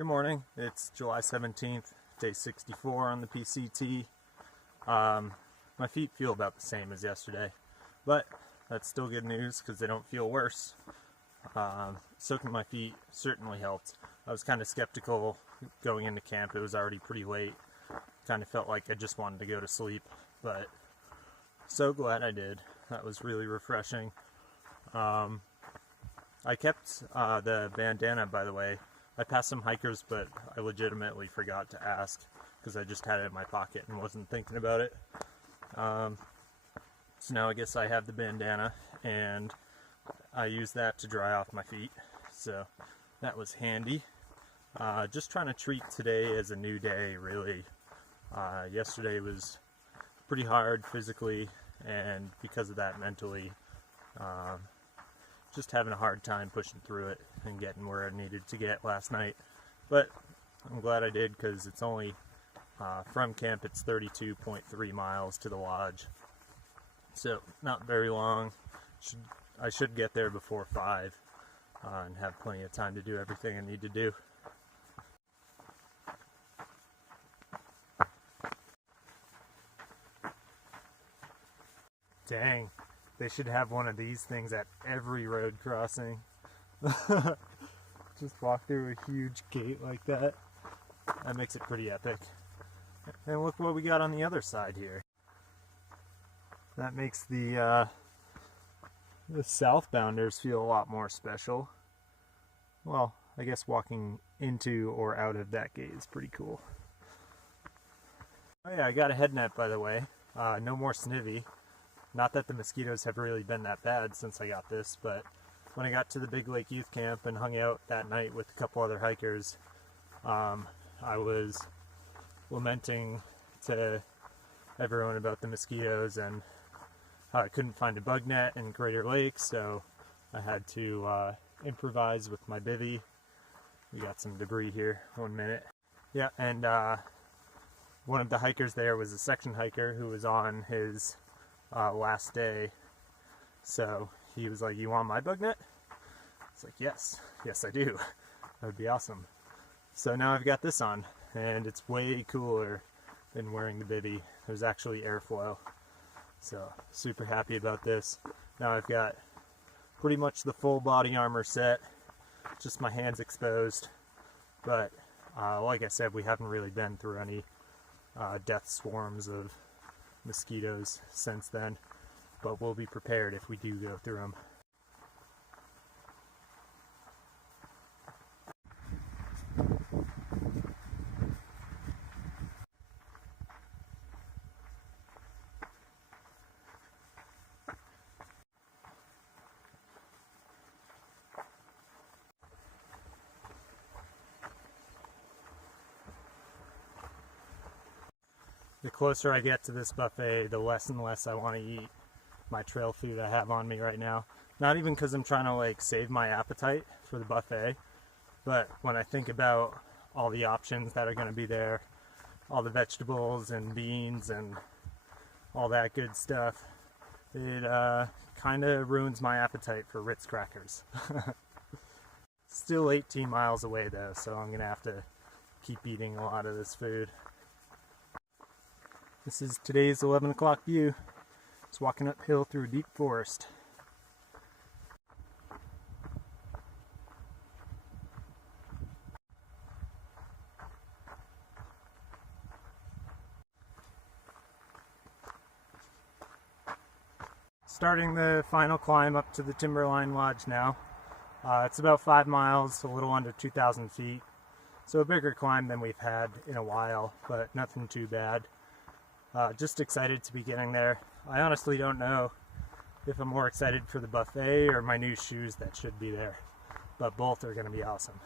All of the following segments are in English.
Good morning. It's July 17th, day 64 on the PCT. My feet feel about the same as yesterday, but that's still good news because they don't feel worse. Soaking my feet certainly helped. I was kind of skeptical going into camp. It was already pretty late. Kind of felt like I just wanted to go to sleep, but so glad I did. That was really refreshing. I kept the bandana, by the way. I passed some hikers, but I legitimately forgot to ask because I just had it in my pocket and wasn't thinking about it. So now I guess I have the bandana, and I use that to dry off my feet, so that was handy. Just trying to treat today as a new day, really. Yesterday was pretty hard physically, and because of that mentally, just having a hard time pushing through it and getting where I needed to get last night. But I'm glad I did, because it's only from camp, it's 32.3 miles to the lodge, so not very long. I should get there before 5 and have plenty of time to do everything I need to do. Dang, they should have one of these things at every road crossing. Just walk through a huge gate like that. That makes it pretty epic. And look what we got on the other side here. That makes the southbounders feel a lot more special. Well, I guess walking into or out of that gate is pretty cool. Oh yeah, I got a head net, by the way. No more snivy. Not that the mosquitoes have really been that bad since I got this, but when I got to the Big Lake Youth Camp and hung out that night with a couple other hikers, I was lamenting to everyone about the mosquitoes, and I couldn't find a bug net in Greater Lake, so I had to improvise with my bivvy. We got some debris here, 1 minute. Yeah, and one of the hikers there was a section hiker who was on his last day, so he was like, "You want my bug net?" It's like, yes I do. That would be awesome. So now I've got this on, and it's way cooler than wearing the bivvy. There's actually airflow, so super happy about this. Now I've got pretty much the full body armor set, just my hands exposed, but like I said, we haven't really been through any death swarms of mosquitoes since then, but we'll be prepared if we do go through them. The closer I get to this buffet, the less and less I want to eat my trail food I have on me right now. Not even because I'm trying to like save my appetite for the buffet, but when I think about all the options that are going to be there, all the vegetables and beans and all that good stuff, it kind of ruins my appetite for Ritz crackers. Still 18 miles away though, so I'm going to have to keep eating a lot of this food. This is today's 11 o'clock view. It's walking uphill through deep forest. Starting the final climb up to the Timberline Lodge now. It's about 5 miles, a little under 2,000 feet. So a bigger climb than we've had in a while, but nothing too bad. Just excited to be getting there. I honestly don't know if I'm more excited for the buffet or my new shoes that should be there, but both are going to be awesome.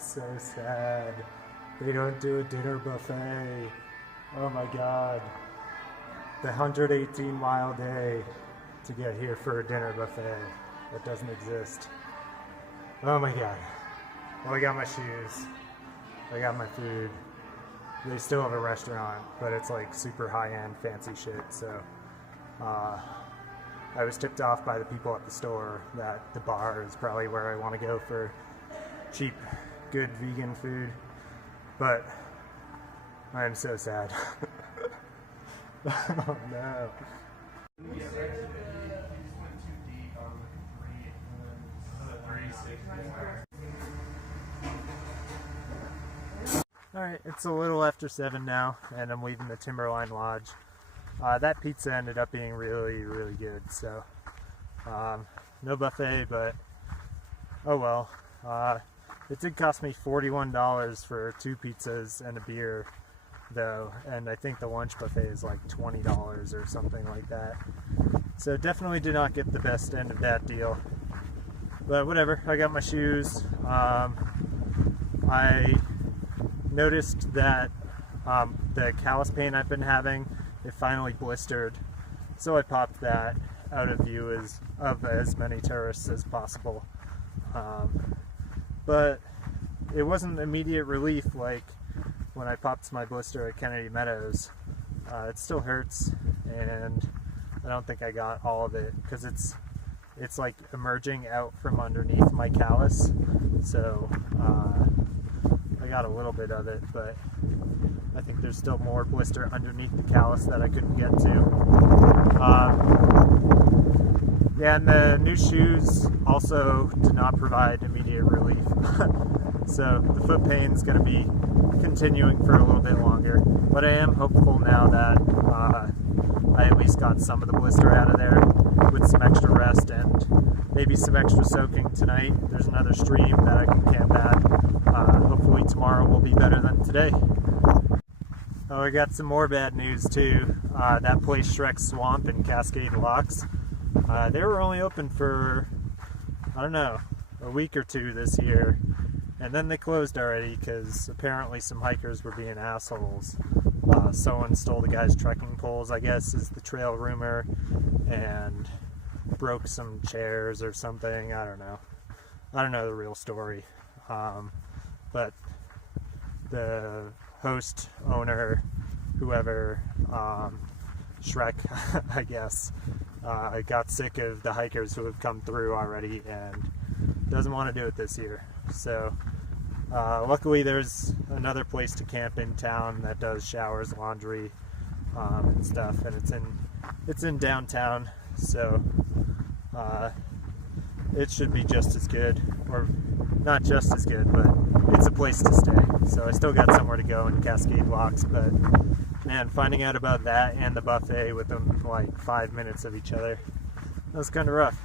so sad. They don't do a dinner buffet. Oh my god. The 118-mile day to get here for a dinner buffet that doesn't exist. Oh my god. Well, I got my shoes. I got my food. They still have a restaurant, but it's like super high-end fancy shit, so I was tipped off by the people at the store that the bar is probably where I want to go for cheap, good vegan food, but I'm so sad. Oh no. Alright, it's a little after 7 now, and I'm leaving the Timberline Lodge. That pizza ended up being really, really good, so no buffet, but oh well. It did cost me $41 for 2 pizzas and a beer, though, and I think the lunch buffet is like $20 or something like that. So definitely did not get the best end of that deal. But whatever, I got my shoes. I noticed that the callus pain I've been having, it finally blistered, so I popped that out of view of as many tourists as possible. But it wasn't immediate relief like when I popped my blister at Kennedy Meadows. It still hurts, and I don't think I got all of it because it's like emerging out from underneath my callus, so I got a little bit of it, but I think there's still more blister underneath the callus that I couldn't get to. Yeah, and the new shoes also did not provide immediate relief. So the foot pain is going to be continuing for a little bit longer, but I am hopeful now that I at least got some of the blister out of there with some extra rest and maybe some extra soaking tonight. There's another stream that I can camp at. Hopefully tomorrow will be better than today. Oh, I got some more bad news too. That place Shrek Swamp in Cascade Locks, they were only open for, I don't know, a week or two this year, and then they closed already because apparently some hikers were being assholes. Someone stole the guy's trekking poles, I guess is the trail rumor, and broke some chairs or something. I don't know the real story. But the host, owner, whoever, Shrek, I guess, got sick of the hikers who have come through already and doesn't want to do it this year. So luckily there's another place to camp in town that does showers, laundry, and stuff, and it's in downtown, so it should be just as good, or not just as good, but it's a place to stay. So I still got somewhere to go in Cascade Locks, but man, finding out about that and the buffet within like 5 minutes of each other, that was kind of rough.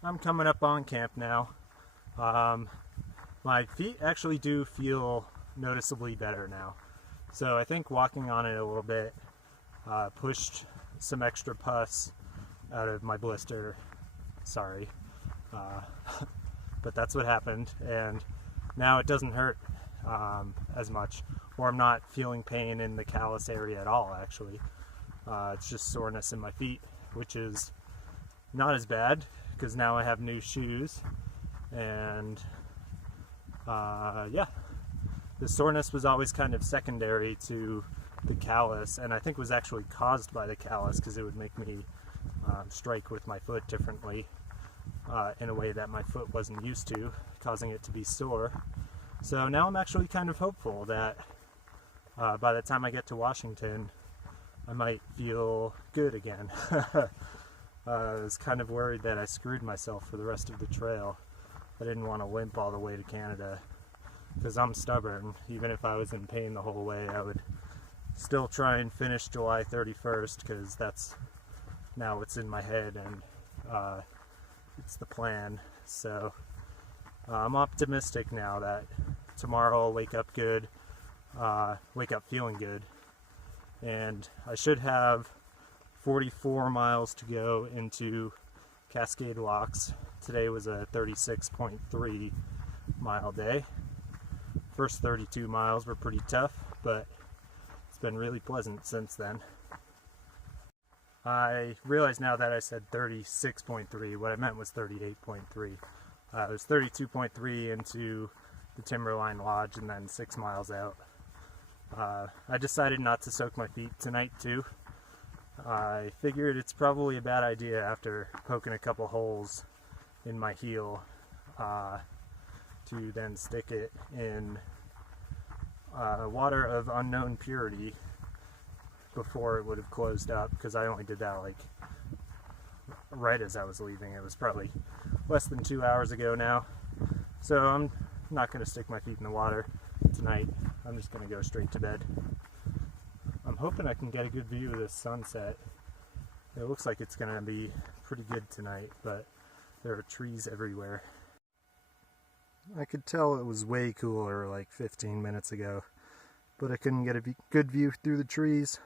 I'm coming up on camp now. My feet actually do feel noticeably better now. So I think walking on it a little bit pushed some extra pus out of my blister. Sorry. But that's what happened, and now it doesn't hurt as much, or I'm not feeling pain in the callus area at all, actually. It's just soreness in my feet, which is not as bad because now I have new shoes, and yeah, the soreness was always kind of secondary to the callus, and I think was actually caused by the callus because it would make me strike with my foot differently in a way that my foot wasn't used to, causing it to be sore. So now I'm actually kind of hopeful that by the time I get to Washington, I might feel good again. I was kind of worried that I screwed myself for the rest of the trail. I didn't want to limp all the way to Canada, because I'm stubborn. Even if I was in pain the whole way, I would still try and finish July 31st, because that's now what's in my head, and it's the plan. So I'm optimistic now that tomorrow I'll wake up good, wake up feeling good, and I should have 44 miles to go into Cascade Locks. Today was a 36.3 mile day. First 32 miles were pretty tough, but it's been really pleasant since then. I realize now that I said 36.3, what I meant was 38.3. It was 32.3 into the Timberline Lodge and then 6 miles out. I decided not to soak my feet tonight too. I figured it's probably a bad idea after poking a couple holes in my heel to then stick it in water of unknown purity before it would have closed up, because I only did that like right as I was leaving. It was probably less than 2 hours ago now, so I'm not going to stick my feet in the water tonight. I'm just going to go straight to bed. I'm hoping I can get a good view of this sunset. It looks like it's going to be pretty good tonight, but there are trees everywhere. I could tell it was way cooler like 15 minutes ago, but I couldn't get a good view through the trees.